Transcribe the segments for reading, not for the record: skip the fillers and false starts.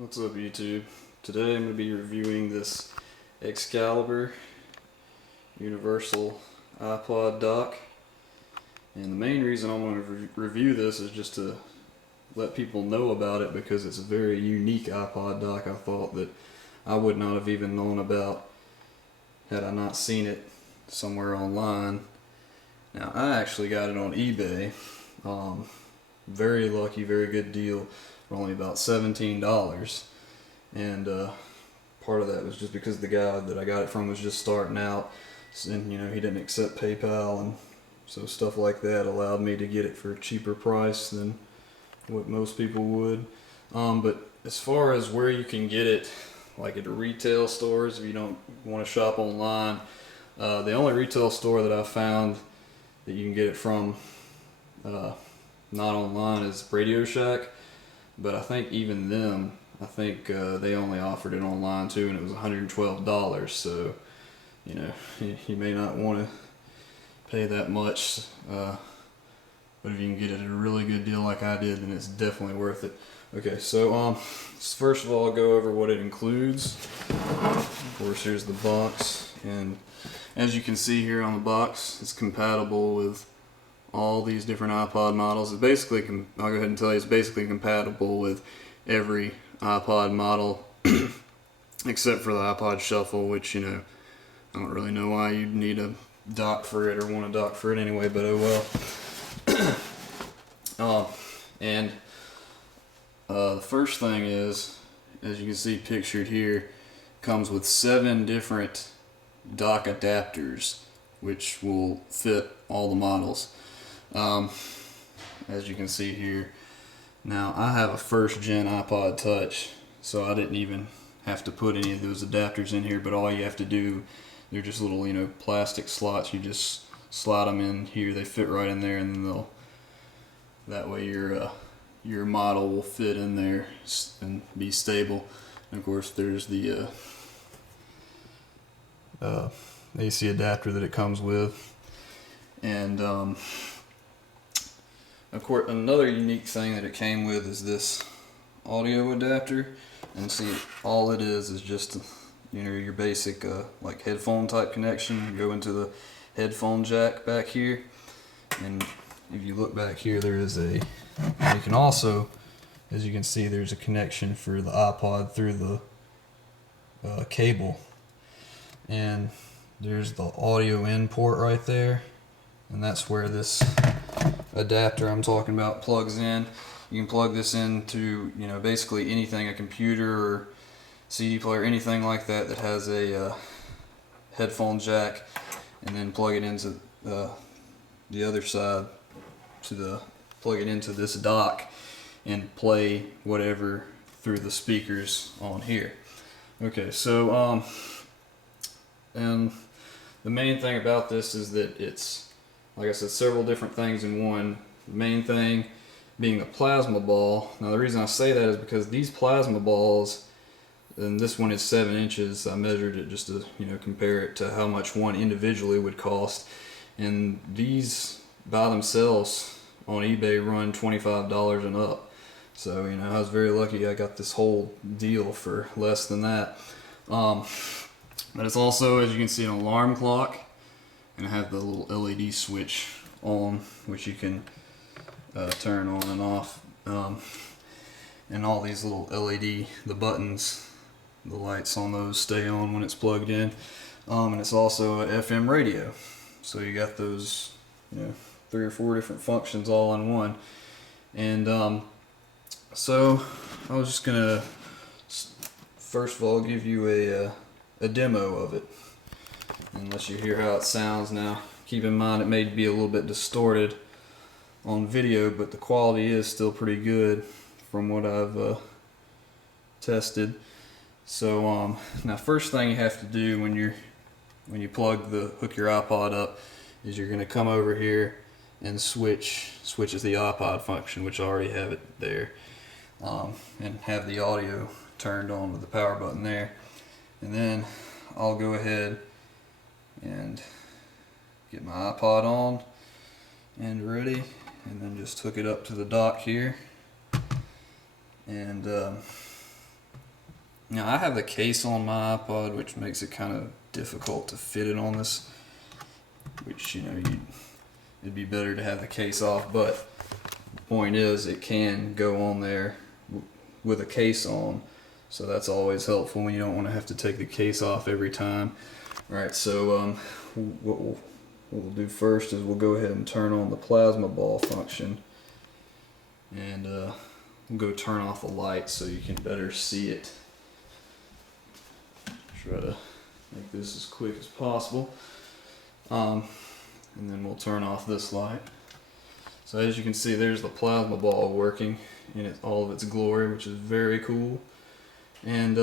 What's up, YouTube? Today I'm going to be reviewing this Excalibur Universal iPod dock, and the main reason I want to review this is just to let people know about it because it's a very unique iPod dock. I thought that I would not have even known about had I not seen it somewhere online. Now, I actually got it on eBay. Very lucky, very good deal for only about $17. And part of that was just because the guy that I got it from was just starting out, and he didn't accept PayPal, and so stuff like that allowed me to get it for a cheaper price than what most people would. But as far as where you can get it, like at the retail stores, if you don't want to shop online, the only retail store that I found that you can get it from not online is Radio Shack, but I think even them, they only offered it online too, and it was $112. So you may not want to pay that much, but if you can get it at a really good deal like I did, then it's definitely worth it. Okay, so first of all, I'll go over what it includes. Of course, here's the box, and as you can see here on the box, it's compatible with all these different iPod models. It's basically, I'll go ahead and tell you, it's basically compatible with every iPod model except for the iPod Shuffle, which I don't really know why you'd need a dock for it or want a dock for it anyway, but oh well. The first thing is, as you can see pictured here, comes with 7 different dock adapters which will fit all the models. As you can see here, now I have a first gen iPod Touch, so I didn't even have to put any of those adapters in here, but all you have to do, they're just little plastic slots. You just slide them in here, they fit right in there, and then that way your model will fit in there and be stable. And of course there's the AC adapter that it comes with, and of course another unique thing that it came with is this audio adapter. And see, all it is just your basic like headphone type connection. You go into the headphone jack back here, and if you look back here, there is you can also, as you can see, there's a connection for the iPod through the cable, and there's the audio in port right there, and that's where this adapter I'm talking about plugs in. You can plug this into basically anything, a computer or CD player, anything like that that has a headphone jack, and then plug it into the other side plug it into this dock and play whatever through the speakers on here. Okay, so and the main thing about this is that it's, like I said, several different things in one. The main thing being the plasma ball. Now the reason I say that is because these plasma balls, and this one is 7 inches, I measured it just to compare it to how much one individually would cost, and these by themselves on eBay run $25 and up. So I was very lucky I got this whole deal for less than that. But it's also, as you can see, an alarm clock, and I have the little LED switch on, which you can turn on and off, and all these little LED, the buttons, the lights on those stay on when it's plugged in, and it's also an FM radio, so you got those 3 or 4 different functions all in one. And so I was just gonna first of all give you a demo of it, and let you hear how it sounds. Now keep in mind it may be a little bit distorted on video, but the quality is still pretty good from what I've tested. So now first thing you have to do when you hook your iPod up is you're going to come over here and switches the iPod function, which I already have it there, and have the audio turned on with the power button there. And then I'll go ahead and get my iPod on and ready, and then just hook it up to the dock here, and Now I have the case on my iPod, which makes it kind of difficult to fit it on this, which, you know, it'd be better to have the case off, but the point is it can go on there with a case on, so that's always helpful when you don't want to have to take the case off every time. Alright, so what we'll do first is we'll go ahead and turn on the plasma ball function, and we'll go turn off the light so you can better see it. Try to make this as quick as possible. And then we'll turn off this light. So as you can see, there's the plasma ball working in all of its glory, which is very cool. And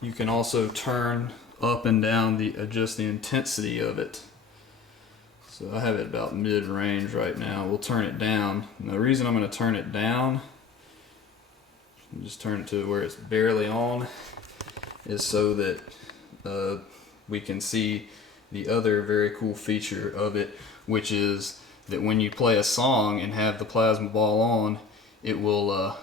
you can also turn up and down adjust the intensity of it. So I have it about mid-range right now. We'll turn it down. And the reason I'm going to turn it down, just turn it to where it's barely on, is so that we can see the other very cool feature of it, which is that when you play a song and have the plasma ball on, it will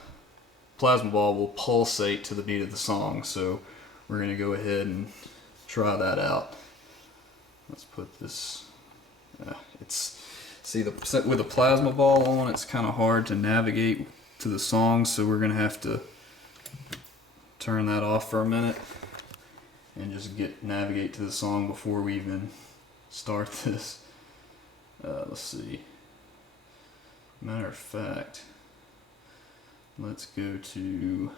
plasma ball will pulsate to the beat of the song. So we're going to go ahead and try that out. Let's put this. With the plasma ball on, it's kind of hard to navigate to the song, so we're going to have to turn that off for a minute and just navigate to the song before we even start this. Let's see. Matter of fact, let's go to.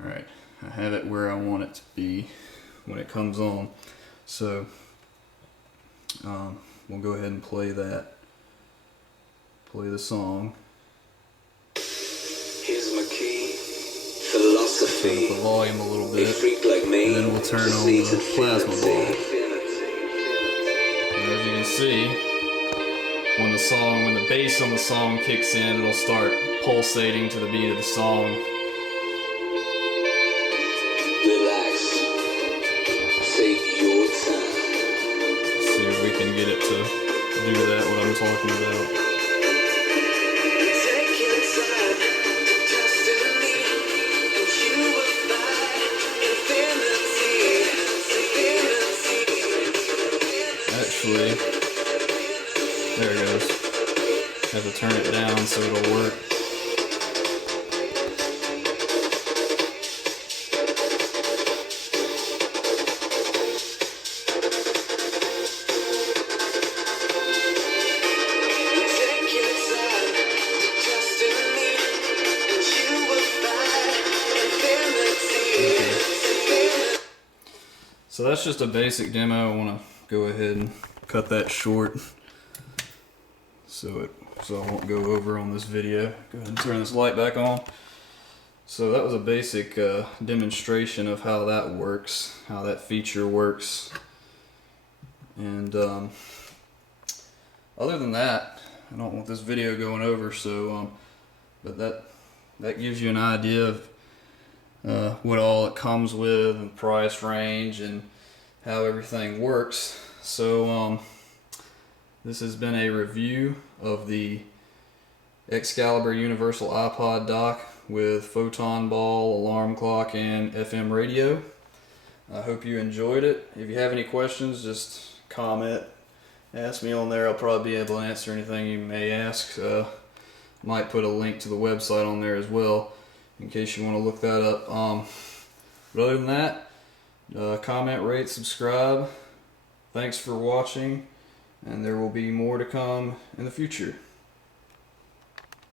Alright, I have it where I want it to be when it comes on. So we'll go ahead and play that. Play the song. Here's my key, philosophy. Turn up the volume a little bit, and then we'll turn on the plasma ball. And as you can see, when the bass on the song kicks in, it'll start pulsating to the beat of the song. Relax, take your time. Let's see if we can get it to do that, what I'm talking about. Take your time, trust in me, and you will find infinity. Actually, there it goes. Have to turn it down so it'll work. So that's just a basic demo. I want to go ahead and cut that short so I won't go over on this video. Go ahead and turn this light back on. So that was a basic demonstration of how that works, how that feature works. And other than that, I don't want this video going over, so but that gives you an idea of what all it comes with and price range and how everything works. So this has been a review of the Excalibur Universal iPod dock with photon ball, alarm clock, and FM radio. I hope you enjoyed it. If you have any questions, just comment, ask me on there. I'll probably be able to answer anything you may ask. Might put a link to the website on there as well in case you want to look that up. But other than that, comment, rate, subscribe. Thanks for watching, and there will be more to come in the future.